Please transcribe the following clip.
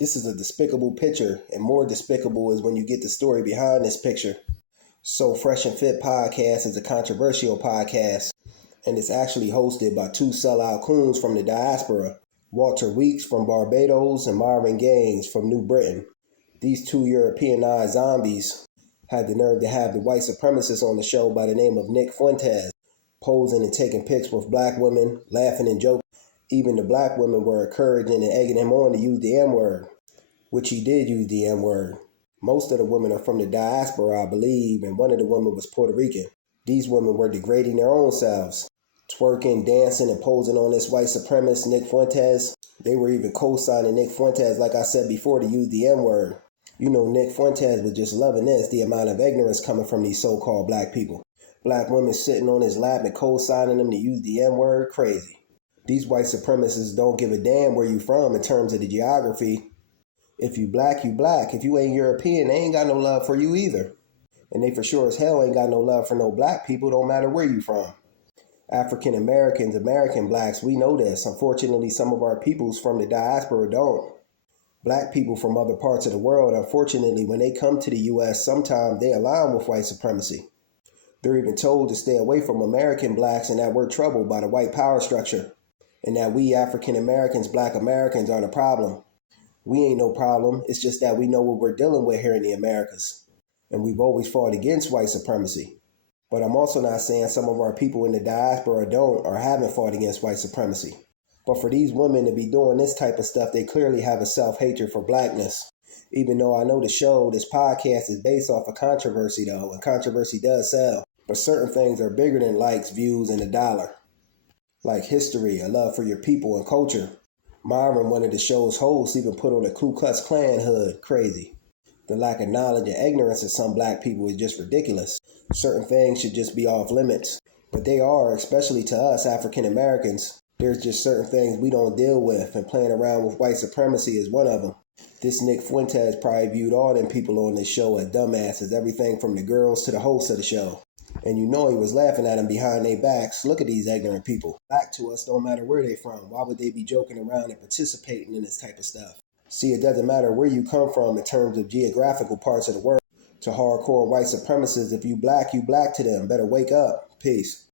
This is a despicable picture, and more despicable is when you get the story behind this picture. So Fresh and Fit podcast is a controversial podcast, and it's actually hosted by two sellout Coons from the diaspora, Walter Weeks from Barbados and Marvin Gaines from New Britain. These two Europeanized zombies had the nerve to have the white supremacist on the show by the name of Nick Fuentes, posing and taking pics with black women, laughing and joking. Even the black women were encouraging and egging him on to use the N-word, which he did use the N-word. Most of the women are from the diaspora, I believe, and one of the women was Puerto Rican. These women were degrading their own selves, twerking, dancing, and posing on this white supremacist Nick Fuentes. They were even co-signing Nick Fuentes, like I said before, to use the N-word. You know, Nick Fuentes was just loving this, the amount of ignorance coming from these so-called black people. Black women sitting on his lap and co-signing them to use the N-word, crazy. These white supremacists don't give a damn where you from in terms of the geography. If you black, you black. If you ain't European, they ain't got no love for you either. And they for sure as hell ain't got no love for no black people, don't matter where you from. African Americans, American blacks, we know this. Unfortunately, some of our peoples from the diaspora don't. Black people from other parts of the world, unfortunately, when they come to the U.S., sometimes they align with white supremacy. They're even told to stay away from American blacks and that we're troubled by the white power structure. And that we African Americans, black Americans, are the problem. We ain't no problem. It's just that we know what we're dealing with here in the Americas. And we've always fought against white supremacy. But I'm also not saying some of our people in the diaspora don't or haven't fought against white supremacy. But for these women to be doing this type of stuff, they clearly have a self-hatred for blackness. Even though I know this podcast is based off of controversy though, and controversy does sell. But certain things are bigger than likes, views, and a dollar. Like history, a love for your people and culture. Marvin, one of the show's hosts, even put on a Ku Klux Klan hood. Crazy. The lack of knowledge and ignorance of some black people is just ridiculous. Certain things should just be off limits. But they are, especially to us African Americans. There's just certain things we don't deal with, and playing around with white supremacy is one of them. This Nick Fuentes probably viewed all them people on this show as dumbasses, everything from the girls to the host of the show. And you know he was laughing at them behind their backs. Look at these ignorant people. Back to us, don't matter where they from. Why would they be joking around and participating in this type of stuff? See, it doesn't matter where you come from in terms of geographical parts of the world. To hardcore white supremacists, if you black to them. Better wake up. Peace.